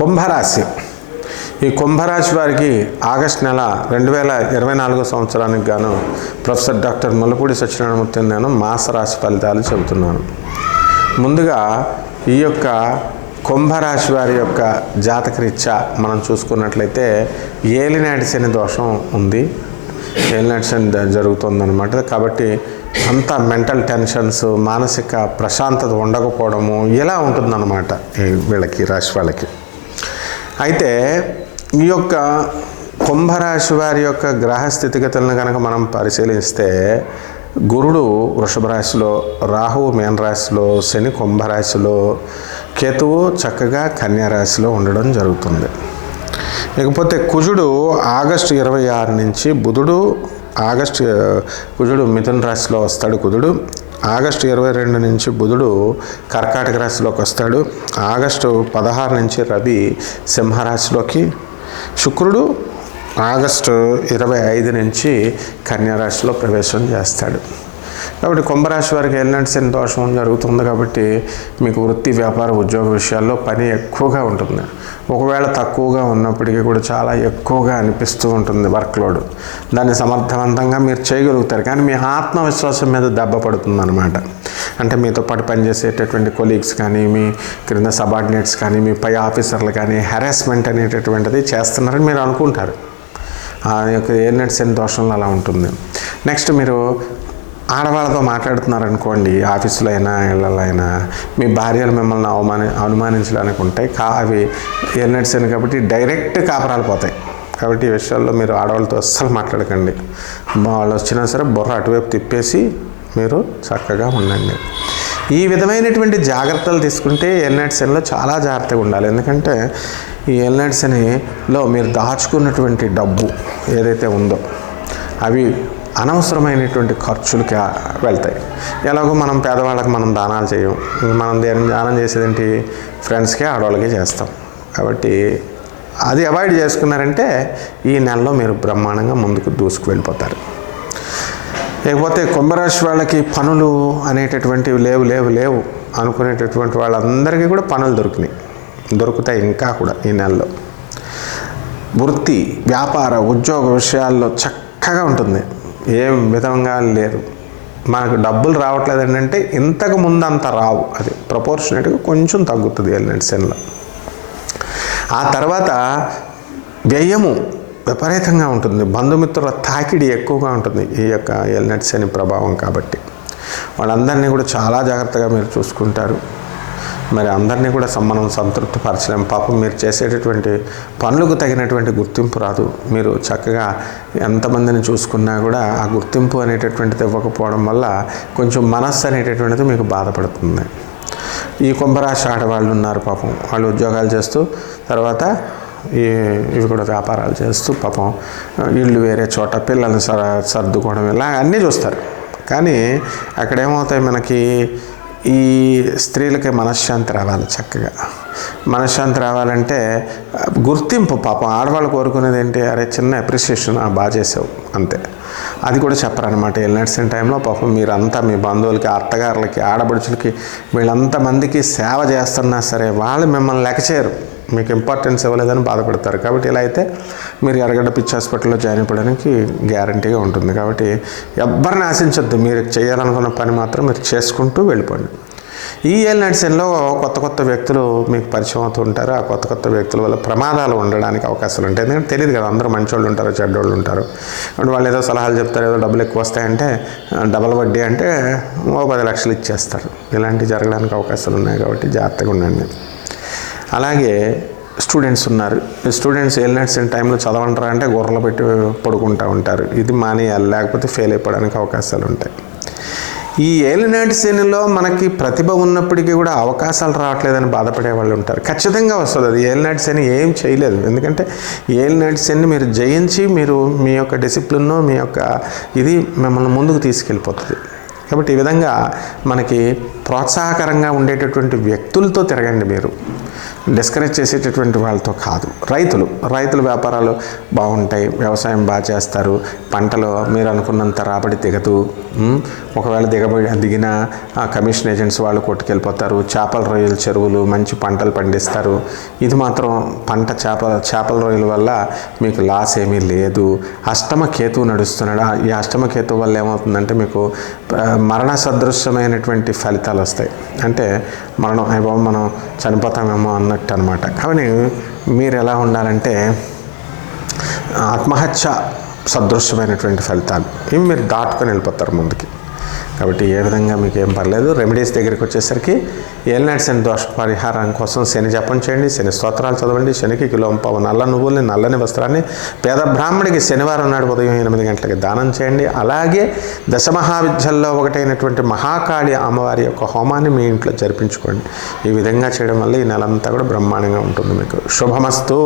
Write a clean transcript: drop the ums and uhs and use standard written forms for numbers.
కుంభరాశి. ఈ కుంభరాశి వారికి ఆగస్టు నెల 2024 సంవత్సరానికి గాను ప్రొఫెసర్ డాక్టర్ ముల్లపూడి సత్యనారాయణమూర్తి నేను మాస రాశి ఫలితాలు చెబుతున్నాను. ముందుగా ఈ యొక్క కుంభరాశి వారి యొక్క జాతకరీత్యా మనం చూసుకున్నట్లయితే ఏలినాటి శని దోషం ఉంది. ఏలినాటి శని జరుగుతుందన్నమాట. కాబట్టి అంత మెంటల్ టెన్షన్స్, మానసిక ప్రశాంతత ఉండకపోవడము ఇలా ఉంటుందన్నమాట వీళ్ళకి, రాశి వాళ్ళకి. అయితే ఈ యొక్క కుంభరాశి వారి యొక్క గ్రహ స్థితిగతులను కనుక మనం పరిశీలిస్తే గురుడు వృషభ రాశిలో, రాహువు మీన రాశిలో, శని కుంభరాశిలో, కేతువు చక్కగా కన్యా రాశిలో ఉండడం జరుగుతుంది. ఇకపోతే కుజుడు ఆగస్టు 26 నుంచి కుజుడు మిథున రాశిలో వస్తాడు. కుజుడు ఆగస్టు 22 నుంచి బుధుడు కర్కాటక రాశిలోకి వస్తాడు. ఆగస్టు 16 నుంచి రవి సింహరాశిలోకి, శుక్రుడు ఆగస్టు 25 నుంచి కన్యా రాశిలో ప్రవేశం చేస్తాడు. కాబట్టి కుంభరాశి వారికి ఏలినాటి శని దోషం జరుగుతుంది. కాబట్టి మీకు వృత్తి, వ్యాపార, ఉద్యోగ విషయాల్లో పని ఎక్కువగా ఉంటుంది. ఒకవేళ తక్కువగా ఉన్నప్పటికీ కూడా చాలా ఎక్కువగా అనిపిస్తూ ఉంటుంది వర్క్లోడ్. దాన్ని సమర్థవంతంగా మీరు చేయగలుగుతారు, కానీ మీ ఆత్మవిశ్వాసం మీద దెబ్బ పడుతుంది అనమాట. అంటే మీతో పాటు పనిచేసేటటువంటి కొలీగ్స్ కానీ, మీ క్రింద సబార్డినేట్స్ కానీ, మీ పై ఆఫీసర్లు కానీ హెరాస్మెంట్ అనేటటువంటిది చేస్తున్నారని మీరు అనుకుంటారు. ఆ యొక్క ఏలినాటి శని దోషంలో అలా ఉంటుంది. నెక్స్ట్, మీరు ఆడవాళ్ళతో మాట్లాడుతున్నారనుకోండి, ఆఫీసులో అయినా ఇళ్ళలో అయినా, మీ భార్యలు మిమ్మల్ని అనుమానించడానికి ఉంటాయి. అవి ఏలినాటి శని కాబట్టి డైరెక్ట్ కాపరాలు పోతాయి. కాబట్టి ఈ విషయాల్లో మీరు ఆడవాళ్ళతో అస్సలు మాట్లాడకండి. వాళ్ళు వచ్చినా సరే బుర్ర అటువైపు తిప్పేసి మీరు చక్కగా ఉండండి. ఈ విధమైనటువంటి జాగ్రత్తలు తీసుకుంటే ఏలినాటి శనిలో చాలా జాగ్రత్తగా ఉండాలి. ఎందుకంటే ఈ ఏలినాటి శనిలో మీరు దాచుకున్నటువంటి డబ్బు ఏదైతే ఉందో అవి అనవసరమైనటువంటి ఖర్చులకి వెళ్తాయి. ఎలాగో మనం పేదవాళ్ళకి మనం దానాలు చేయం. మనం దానం చేసేది ఏంటి? ఫ్రెండ్స్కే, ఆడవాళ్ళకే చేస్తాం. కాబట్టి అది అవాయిడ్ చేసుకున్నారంటే ఈ నెలలో మీరు బ్రహ్మాండంగా ముందుకు దూసుకు వెళ్ళిపోతారు. లేకపోతే కుంభరాశి వాళ్ళకి పనులు అనేటటువంటివి లేవు అనుకునేటటువంటి వాళ్ళందరికీ కూడా పనులు దొరుకుతాయి ఇంకా కూడా ఈ నెలలో. వృత్తి, వ్యాపార, ఉద్యోగ విషయాల్లో చక్కగా ఉంటుంది. ఏ విధంగా లేదు. మనకు డబ్బులు రావట్లేదు అంటే ఇంతకు ముందు అంత రావు. అది ప్రపోర్షనేట్గా కొంచెం తగ్గుతుంది ఏలినాటి శనిలో. ఆ తర్వాత వ్యయము విపరీతంగా ఉంటుంది. బంధుమిత్రుల తాకిడి ఎక్కువగా ఉంటుంది ఈ యొక్క ఏలినాటి శని ప్రభావం. కాబట్టి వాళ్ళందరినీ కూడా చాలా జాగ్రత్తగా మీరు చూసుకుంటారు. మరి అందరినీ కూడా మనం సంతృప్తి పరచలేము. పాపం మీరు చేసేటటువంటి పనులకు తగినటువంటి గుర్తింపు రాదు. మీరు చక్కగా ఎంతమందిని చూసుకున్నా కూడా ఆ గుర్తింపు అనేటటువంటిది ఇవ్వకపోవడం వల్ల కొంచెం మనస్సు అనేటటువంటిది మీకు బాధపడుతుంది. ఈ కుంభరాశి ఆడవాళ్ళు ఉన్నారు పాపం, వాళ్ళు ఉద్యోగాలు చేస్తూ తర్వాత ఇవి కూడా వ్యాపారాలు చేస్తూ పాపం ఇళ్ళు వేరే చోట పిల్లల్ని సర్దుకోవడం ఇలా అన్నీ చూస్తారు. కానీ అక్కడేమవుతాయి, మనకి ఈ స్త్రీలకి మనశ్శాంతి రావాలి. చక్కగా మనశ్శాంతి రావాలంటే గుర్తింపు, పాపం ఆడవాళ్ళు కోరుకునేది ఏంటి? అరే చిన్న అప్రిసియేషన్, బాగా చేసావు అంతే. అది కూడా చెప్పరనమాట. ఏలినాటి శని టైంలో పాపం మీరంతా మీ బంధువులకి, అత్తగారులకి, ఆడబడుచులకి, వీళ్ళంతమందికి సేవ చేస్తున్నా సరే వాళ్ళు మిమ్మల్ని లెక్క చేయరు, మీకు ఇంపార్టెన్స్ ఇవ్వలేదని బాధపడతారు. కాబట్టి ఇలా అయితే మీరు ఎర్రగడ్డ పిచ్చి హాస్పిటల్లో జాయిన్ అయిపోవడానికి గ్యారంటీగా ఉంటుంది. కాబట్టి ఎవ్వరిని ఆశించొద్దు. మీరు చేయాలనుకున్న పని మాత్రం మీరు చేసుకుంటూ వెళ్ళిపోండి. ఈ ఏలినాటి శనిలో కొత్త వ్యక్తులు మీకు పరిచయం అవుతూ ఉంటారు. ఆ కొత్త వ్యక్తుల వల్ల ప్రమాదాలు ఉండడానికి అవకాశాలు ఉంటాయి. ఎందుకంటే తెలియదు కదా, అందరూ మంచోళ్ళు ఉంటారు, చెడ్డోళ్ళు ఉంటారు. వాళ్ళు ఏదో సలహాలు చెప్తారు, ఏదో డబ్బులు ఎక్కువ వస్తాయంటే డబల్ వడ్డీ అంటే 10 లక్షలు ఇచ్చేస్తారు. ఇలాంటివి జరగడానికి అవకాశాలు ఉన్నాయి. కాబట్టి జాగ్రత్తగా ఉండండి. అలాగే స్టూడెంట్స్ ఉన్నారు. స్టూడెంట్స్ ఏలినాటి శని టైంలో చదవంటారా అంటే గొర్రెలు పెట్టి పడుకుంటూ ఉంటారు. ఇది మానేయాలి, లేకపోతే ఫెయిల్ అయిపోవడానికి అవకాశాలు ఉంటాయి. ఈ ఏలినాటి శనిలో మనకి ప్రతిభ ఉన్నప్పటికీ కూడా అవకాశాలు రావట్లేదని బాధపడే వాళ్ళు ఉంటారు. ఖచ్చితంగా వస్తుంది. అది ఏలినాటి శని ఏం చేయలేదు. ఎందుకంటే ఏలినాటి శని మీరు జయించి మీరు మీ యొక్క డిసిప్లిన్ను, మీ యొక్క ఇది మిమ్మల్ని ముందుకు తీసుకెళ్ళిపోతుంది. కాబట్టి ఈ విధంగా మనకి ప్రోత్సాహకరంగా ఉండేటటువంటి వ్యక్తులతో తిరగండి. మీరు డిస్కరేజ్ చేసేటటువంటి వాళ్ళతో కాదు. రైతుల వ్యాపారాలు బాగుంటాయి, వ్యవసాయం బాగా చేస్తారు, పంటలో మీరు అనుకున్నంత రాబడి దిగదు, ఒకవేళ దిగిన కమిషన్ ఏజెంట్స్ వాళ్ళు కొట్టుకెళ్ళిపోతారు. చేపల రొయ్యల చెరువులు మంచి పంటలు పండిస్తారు. ఇది మాత్రం చేపల రొయ్యల వల్ల మీకు లాస్ ఏమీ లేదు. అష్టమ కేతువు నడుస్తున్నాడు. ఈ అష్టమ కేతువు వల్ల ఏమవుతుందంటే మీకు మరణ సదృశ్యమైనటువంటి ఫలితాలు వస్తాయి. అంటే మనం చనిపోతామేమో అన్నట్టు అనమాట. కాబట్టి మీరు ఎలా ఉండాలంటే ఆత్మహత్య సదృశ్యమైనటువంటి ఫలితాలు ఇవి మీరు దాటుకొని వెళ్ళిపోతారు ముందుకి. కాబట్టి ఏ విధంగా మీకు ఏం పర్లేదు. రెమెడీస్ దగ్గరికి వచ్చేసరికి ఏలినాటి శని దోష పరిహారం కోసం శని జపం చేయండి, శని స్తోత్రాలు చదవండి, శనికి కిలోంపావు నల్ల నువ్వుల్ని, నల్లని వస్త్రాన్ని పేద బ్రాహ్మడికి శనివారం నాడు ఉదయం 8 గంటలకి దానం చేయండి. అలాగే దశమహావిద్యల్లో ఒకటైనటువంటి మహాకాళి అమ్మవారి యొక్క హోమాన్ని మీ ఇంట్లో జరిపించుకోండి. ఈ విధంగా చేయడం వల్ల ఈ నెలంతా కూడా బ్రహ్మాండంగా ఉంటుంది. మీకు శుభమస్తు.